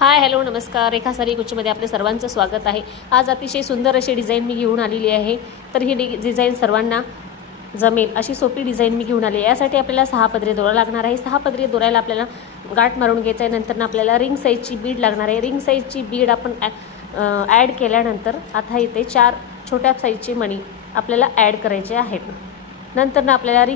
Hi hello नमस्कार, रेखा साडी कुचमध्ये आपले सर्वांचं स्वागत आहे। आज अतिशय सुंदर अशी डिझाईन मी घेऊन आलेली आहे। तर ही डिझाईन सर्वांना जमेल अशी सोपी डिझाईन मी घेऊन आली आहे। यासाठी आपल्याला 6 पदरी दोरा लागणार आहे। 6 पदरी दोऱ्याला आपल्याला गाठ मारून घ्यायचा आहे। नंतर आपल्याला रिंग साईजची बीड लागणार आहे। रिंग साईजची बीड आपण ॲड केल्यानंतर आता इथे 4 छोट्या साईजचे मणी आपल्याला ॲड करायचे आहेत। नंतर आपल्याला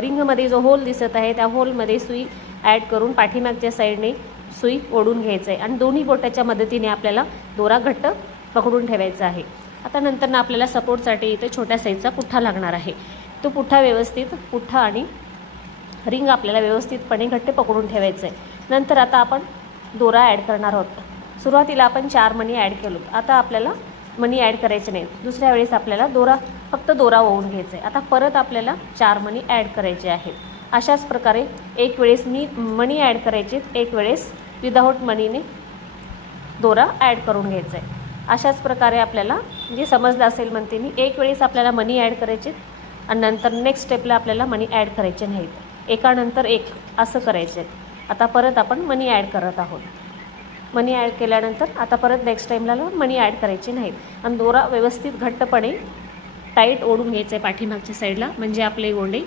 रिंगमध्ये जो होल दिसत आहे त्या होलमध्ये सुई ॲड करून पाठीमागच्या साईडने सुई ओढून घ्यायचं आहे आणि दोन्ही बोटाच्या मदतीने आपल्याला दोरा घट्ट पकडून ठेवायचा आहे। आता नंतर आपल्याला सपोर्टसाठी इथे छोट्या साईजचा पुठ्ठा लागणार आहे। तो पुठ्ठा आणि रिंग आपल्याला व्यवस्थितपणे घट्ट पकडून ठेवायचं आहे। नंतर आता आपण दोरा ॲड करणार आहोत। सुरुवातीला आपण 4 मणी ॲड केलो, आता आपल्याला मणी ॲड करायचे नाही। दुसऱ्या वेळेस आपल्याला फक्त दोरा ओवून घ्यायचा आहे। आता परत आपल्याला 4 मणी ॲड करायचे आहेत। अशाच प्रकारे एक वेळेस मणी ॲड करायचे, एक वेळेस विदाऊट मणीने दोरा ॲड करून घ्यायचा आहे। अशाच प्रकारे आपल्याला जे समजलं असेल म्हणते मी, एक वेळेस आपल्याला मणी ॲड करायचे आणि नंतर नेक्स्ट स्टेपला आपल्याला मणी ॲड करायचे नाहीत, एकानंतर एक असं करायचे। आता परत आपण मणी ॲड करत आहोत। मणी ॲड केल्यानंतर आता परत नेक्स्ट टाईमला मणी ॲड करायचे नाहीत आणि दोरा व्यवस्थित घट्टपणे टाईट ओढून घ्यायचं आहे पाठीमागच्या साईडला, म्हणजे आपले गोंडे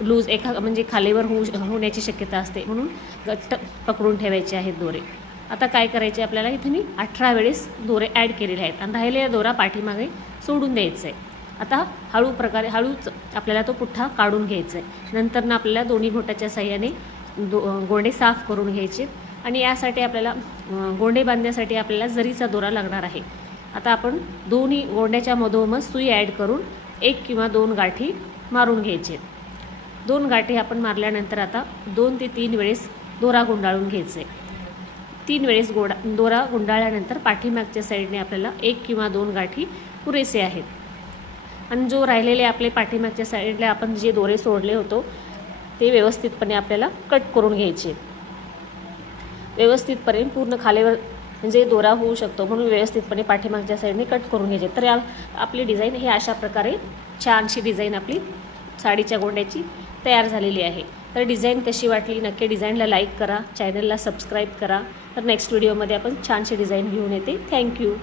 लूज म्हणजे खालीवर होण्याची शक्यता असते, म्हणून घट्ट पकडून ठेवायचे आहेत दोरे। आता काय करायचे आपल्याला, इथे मी 18 वेळेस दोरे ॲड केलेले आहेत आणि राहिलेला दोरा पाठीमागे सोडून द्यायचा आहे। आता हळूच आपल्याला तो पुठ्ठा काढून घ्यायचा आहे। नंतर आपल्याला दोन्ही बोटाच्या साह्याने गोंडे साफ करून घ्यायचे आणि यासाठी आपल्याला गोंडे बांधण्यासाठी आपल्याला जरीचा दोरा लागणार आहे। आता आपण दोन्ही गोंड्याच्या मधोमध सुई ॲड करून 1 किंवा 2 गाठी मारून घ्यायचे। 2 गाठी आपण मारल्यानंतर आता 2 ते 3 वेळेस दोरा गुंडाळून घ्यायचे। 3 वेळेस दोरा गुंडाळल्यानंतर पाठीमागच्या साईडने आपल्याला 1 किंवा 2 गाठी पुरेसे आहेत आणि जो राहिलेले आपले पाठीमागच्या साईडला आपण जे दोरे सोडले होतो ते व्यवस्थितपणे आपल्याला कट करून घ्यायचे। व्यवस्थितपणे पूर्ण खालीवर म्हणजे दोरा होऊ शकतो, म्हणून व्यवस्थितपणे पाठीमागच्या साईडने कट करून घ्यायचे। तर आपली डिझाईन ही अशा प्रकारे छानशी डिझाईन आपली साडीच्या गोंड्याची तयार झालेली आहे। तर डिझाईन कशी वाटली नक्की डिझाईनला लाईक करा, चॅनलला सबस्क्राईब करा। तर नेक्स्ट व्हिडिओमध्ये आपण छानशी डिझाईन घेऊन येते। थँक्यू।